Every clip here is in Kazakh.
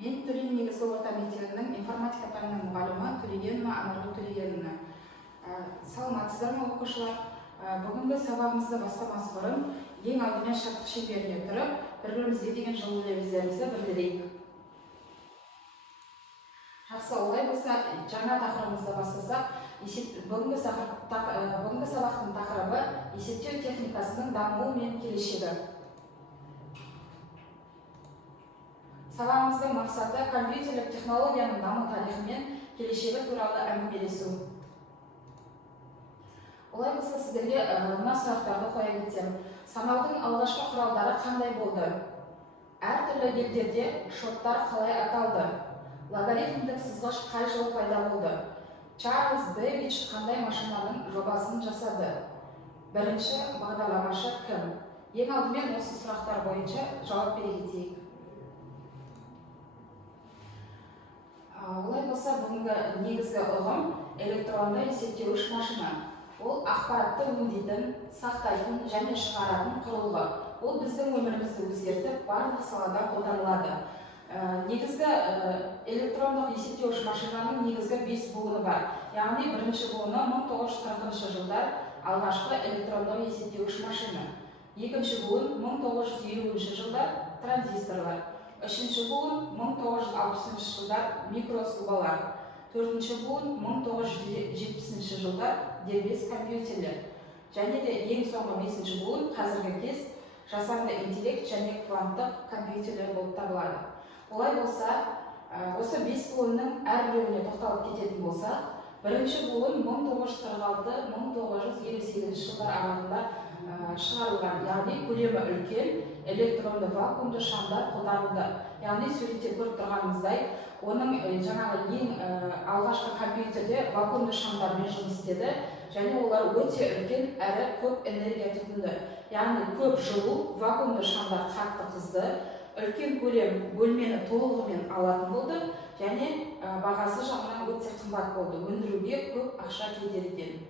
Мен Төлен негізгі орта мектебінің информатика пәнінің мұғалімі Төлегенова Анаргүл Төлегеновна. Саламатсыздар ма оқушылар? Бүгінгі сабағымызды бастамас бұрын ең алдымен шаттық шеңберіне тұрып, бір-бірімізге деген жылы лебіздерімізді білдірейік. Жақсы, олай болса, жаңа тақырыбымызды бастасақ, бүгінгі сабақтың тақырыбы есептеу техникасының дамуы мен келешегі. Сабағымыздың мақсаты компьютерлік технологияның даму тарихы мен келешегі туралы әңгімелесу. Олай болса, сіздерге мына сұрақтарды қоя кетсем. Санаудың алғашқы құралдары қандай болды? Әртүрлі елдерде шоттар қалай аталды? Логарифмдік сызғыш қай жылы пайда болды? Чарльз Бэббидж қандай машинаның жобасын жасады? Бірінші бағдарламашы кім? Ең алдымен осы сұрақтар бойынша жауап бере кетейік. Олай болса, бүгінгі негізгі ұғым электронды есептеуіш машина. Ол ақпаратты өңдейтін, сақтайтын және шығаратын құрылғы. Ол біздің өмірімізді өзгертіп, барлық салада қолданылады. Негізгі электрондық есептеуіш машинаның негізгі 5 буыны бар. Яғни бірінші буыны 1940 жылдар алғашқы электрондық есептеуіш машина. Екінші буын 1950 жылдар транзисторлар. Үшінші буын 1960 жылдар микросұлбалар. Төртінші буын 1970 жылдар дербес компьютерлер. Және де ең соңғы 5-ші буын қазіргі кез жасанды интеллект және кванттық компьютерлер болып табылады. Олай болса, осы 5 буынның әрбіреуіне тоқталып кететін болса, бірінші буын 1946-1958 жылдар аралығында шығарылған, яғни көлемі үлкен электронды вакуумды шамдар қолданылды. Яғни суретте көріп тұрғанымыздай, оның жаңағы ең алғашқы компьютерде вакуумды шамдармен жұмыс істеді, және олар өте үлкен әрі көп энергия тұтынды. Яғни көп жылу вакуумды шамдар қатты қызды, үлкен көлем бөлмені толығымен алатын болды, және бағасы жағынан өте қымбат болды, өндіруге көп ақша кетеді.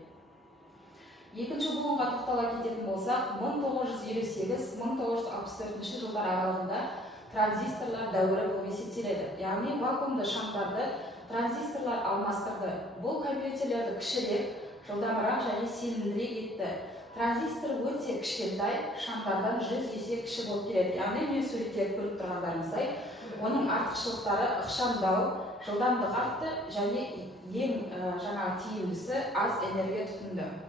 Екінші буынға тоқтала кететін болсақ, 1958-1964 жылдар аралығында транзисторлар дәуірі болып есептеледі. Яғни вакуумды шамдарды транзисторлар алмастырды. Бұл компьютерлерді кішірек, жылдамырақ және сенімдірек етті. Транзистор өте кішкентай, шамдардан 100 есе кіші болып келеді. Яғни мен суретте көріп тұрғандарыңыздай, оның артықшылықтары ықшамдау, жылдамдық артты және ең тиімдісі аз энергия тұтынды.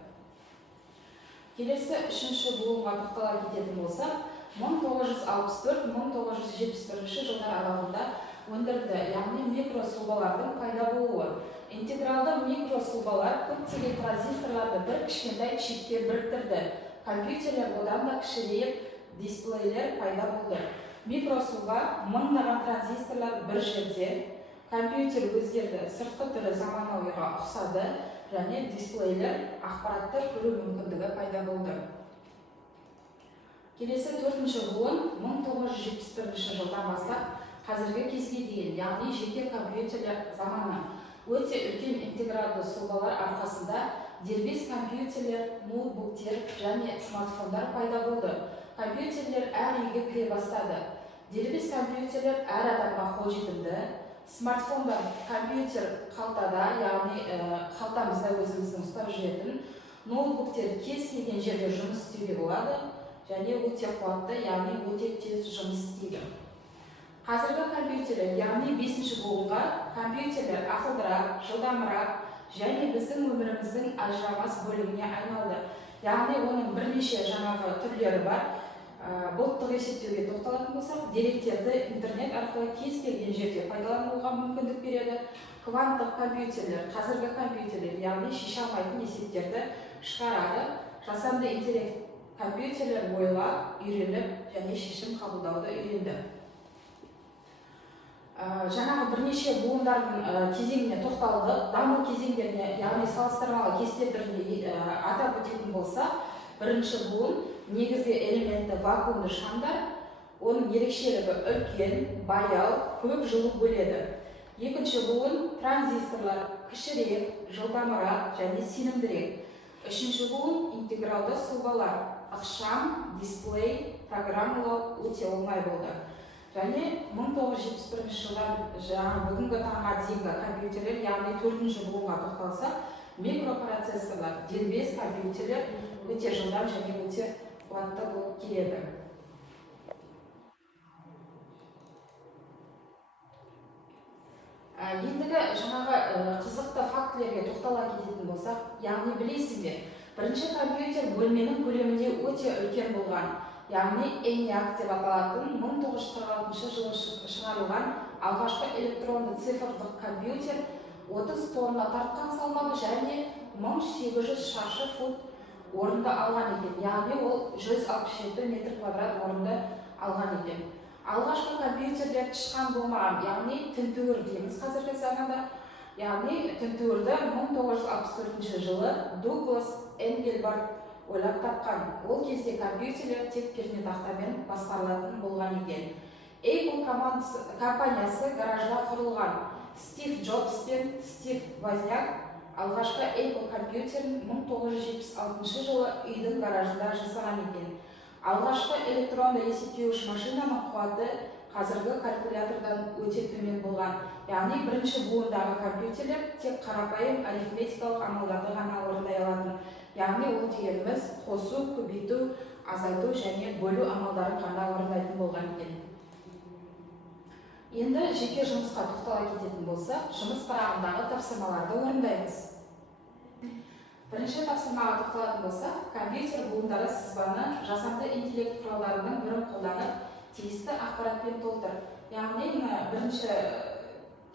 Келесі үшінші буынға тоқтала кететін болсақ, 1964-1971 жылдар аралығында өндірілді, яғни микросұлбалардың пайда болуы. Интегралды микросұлбалар көптеген транзисторларды бір кішкентай чипке біріктірді. Компьютерлер одан да кішірейіп, дисплейлер пайда болды. Микросұлба мыңдаған транзисторлар бір жерде, компьютер өзгерді, сыртқы түрі заманауиға ұқсады, және дисплейлер ақпаратты көру мүмкіндігі пайда болды. Келесі төртінші буын 1971 жылдан бастап қазіргі кезге дейін, яғни жеке компьютерлер заманы. Өте үлкен интегралды сұлбалар арқасында дербес компьютерлер, ноутбуктер және смартфондар пайда болды. Компьютерлер әр үйге кіре бастады. Дербес компьютерлер әр адамға қолжетімді. Смартфондар компьютер қалтада, яғни қалтамызда өзіміздің ұстап жүретін. Ноутбуктер кез келген жерде жұмыс істеуге болады, және өте қуатты, яғни өте тез жұмыс істейді. Қазіргі компьютерлер, яғни 5-ші буынға компьютерлер ақылдырақ, жылдамырақ және біздің өміріміздің ажырамас бөлігіне айналды. Яғни оның бірнеше жаңағы түрлері бар. Бұлттық есептеуге тоқталатын болсақ, деректерді интернет арқылы кез келген жерде пайдалануға мүмкіндік береді. Кванттық компьютерлер, қазіргі компьютерлер, яғни шеше алмайтын есептерді шығарады. Жасанды интеллект компьютерлер ойлап, үйреніп және шешім қабылдауды үйренді. Жаңағы бірнеше буындардың кезеңіне тоқталды, даму кезеңдеріне, яғни салыстырмалы кесте түрінде атап өтетін болса, бірінші буын негізгі элементі вакуумды шамдар, оның ерекшелігі үлкен, баяу, көп жылу бөледі. Екінші буын транзисторлар, кішірек, жылдамырақ және сенімдірек. Үшінші буын интегралды сұлбалар, ықшам, дисплей, программалау өте оңай болды. және 1971 жылдан жаңа бүгінгі таңға дейінгі компьютерлер, яғни 4-ші буынға тоқталсақ, микропроцессорлар, дербес компьютерлер өте жылдам және өте қуатты болып келеді. Ендігі жаңағы қызықты фактілерге тоқтала кететін болсақ, яғни білесіңдер, бірінші компьютер бөлменің көлемінде өте үлкен болған, яғни ENIAC деп аталатын 1946 жылы шығарылған алғашқы электронды цифрлық компьютер 30 тонна тартқан салмағы және 1800 шаршы фут орынды алған екен, яғни ол 167 метр квадрат орынды алған екен. Алғашқы компьютерлер тышқан болмаған, яғни тінтуір дейміз қазіргі заманда. Яғни тінтуірді 1964 жылы Дуглас Энгельбарт ойлап тапқан. Ол кезде компьютерлер тек пернетақтамен басқарылатын болған екен. Apple компаниясы гаражда құрылған. Стив Джобс пен Стив Возняк алғашқы Apple компьютерін 1976 жылы үйдің гаражында жасаған екен. Алғашқы электронды есептеуіш машинаның қуаты қазіргі калькулятордан өте төмен болған. Яғни бірінші буындағы компьютерлер тек қарапайым арифметикалық амалдарды ғана орындай алатын. Яғни ол дегеніміз қосу, көбейту, азайту және бөлу амалдарын ғана орындайтын болған екен. Енді жеке жұмысқа тоқтала кететін болсақ, жұмыс парағындағы тапсырмаларды орындаймыз. Бірінші тапсырмаға тоқталатын болсақ, компьютер буындары сызбаны жасанды интеллект құралдарының бірін қолданып, тиісті ақпаратпен толтыр. Яғни бірінші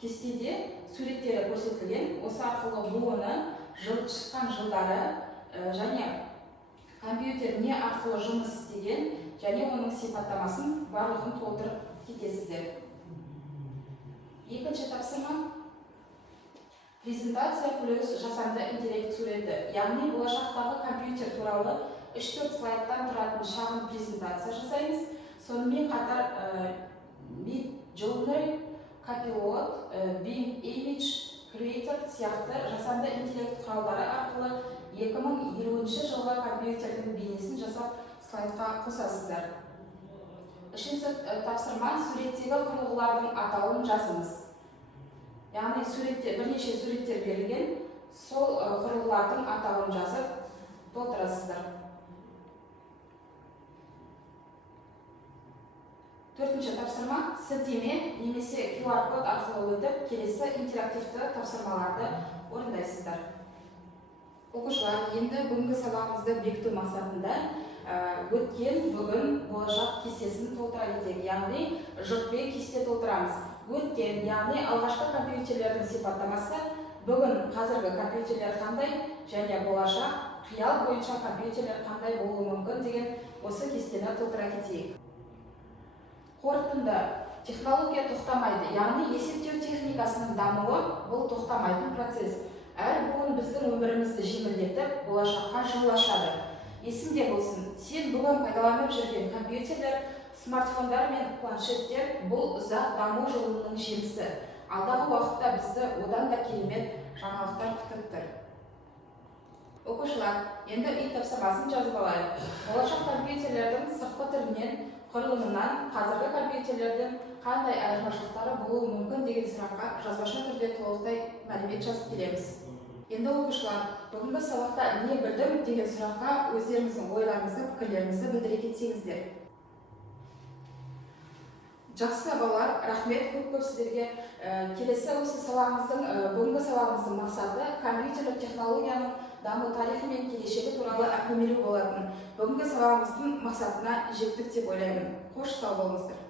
кестеде суреттері көрсетілген, осы арқылы буыны, шыққан жылдары және компьютер не арқылы жұмыс істеген және оның сипаттамасын барлығын толтырып кетесіздер. Екінші тапсырма презентация плюс жасанды интеллект суреті. Яғни болашақтағы компьютер туралы 3-4 слайдтан тұратын шағын презентация жасаймыз. Сонымен қатар Midjourney, Copilot, Bing Image Creator сияқты жасанды интеллект құралдары арқылы 2020 жылғы компьютердің бейнесін жасап слайдқа қосасыздар. Үшінші тапсырма суреттегі құрылғылардың атауын жазыңыз. Яғни бірнеше суреттер берілген, сол құрылғылардың атауын жазып толтырасыздар. Төртінші тапсырма сілтеме немесе QR код арқылы өтіп, келесі интерактивті тапсырмаларды орындайсыздар. Оқушылар, енді бүгінгі сабағымызды бекіту мақсатында өткен, бүгін, болашақ кестесін толтыра кетейік. Яғни жұппен кесте толтырамыз. Өткен, яғни алғашқы компьютерлердің сипаттамасы, бүгін қазіргі компьютерлер қандай және болашақ қиял бойынша компьютерлер қандай болуы мүмкін деген осы кестені толтыра кетейік. Қорытынды, технология тоқтамайды, яғни есептеу техникасының дамуы бұл тоқтамайтын процесс. Әр буын біздің өмірімізді жеңілдетіп, болашаққа жол ашады. Есіңде болсын, сен бүгін пайдаланып жүрген компьютерлер, смартфондар мен планшеттер бұл ұзақ даму жолының жемісі. Алдағы уақытта бізді одан да керемет жаңалықтар күтіп тұр. Оқушылар, енді үй тапсырмасын жазып алайық. Болашақ компьютерлердің сыртқы түрінен, құрылымынан қазіргі компьютерлердің қандай айырмашылықтары болуы мүмкін деген сұраққа жазбаша түрде толықтай мәлімет жазып келеміз. Енді оқушылар, бүгінгі сабақта не білдім деген сұраққа өздеріңіздің ойларыңызды, пікірлеріңізді білдіре кетсеңіздер. Жақсы балалар, рахмет көп сіздерге. Келесі осы сабағымыздың, бүгінгі сабағымыздың мақсаты компьютерлік технологияның даму тарихы мен келешегі туралы әңгімелеу болатын. Бүгінгі сабағымыздың мақсатына жеттік деп ойлаймын. Қош сау болыңыздар.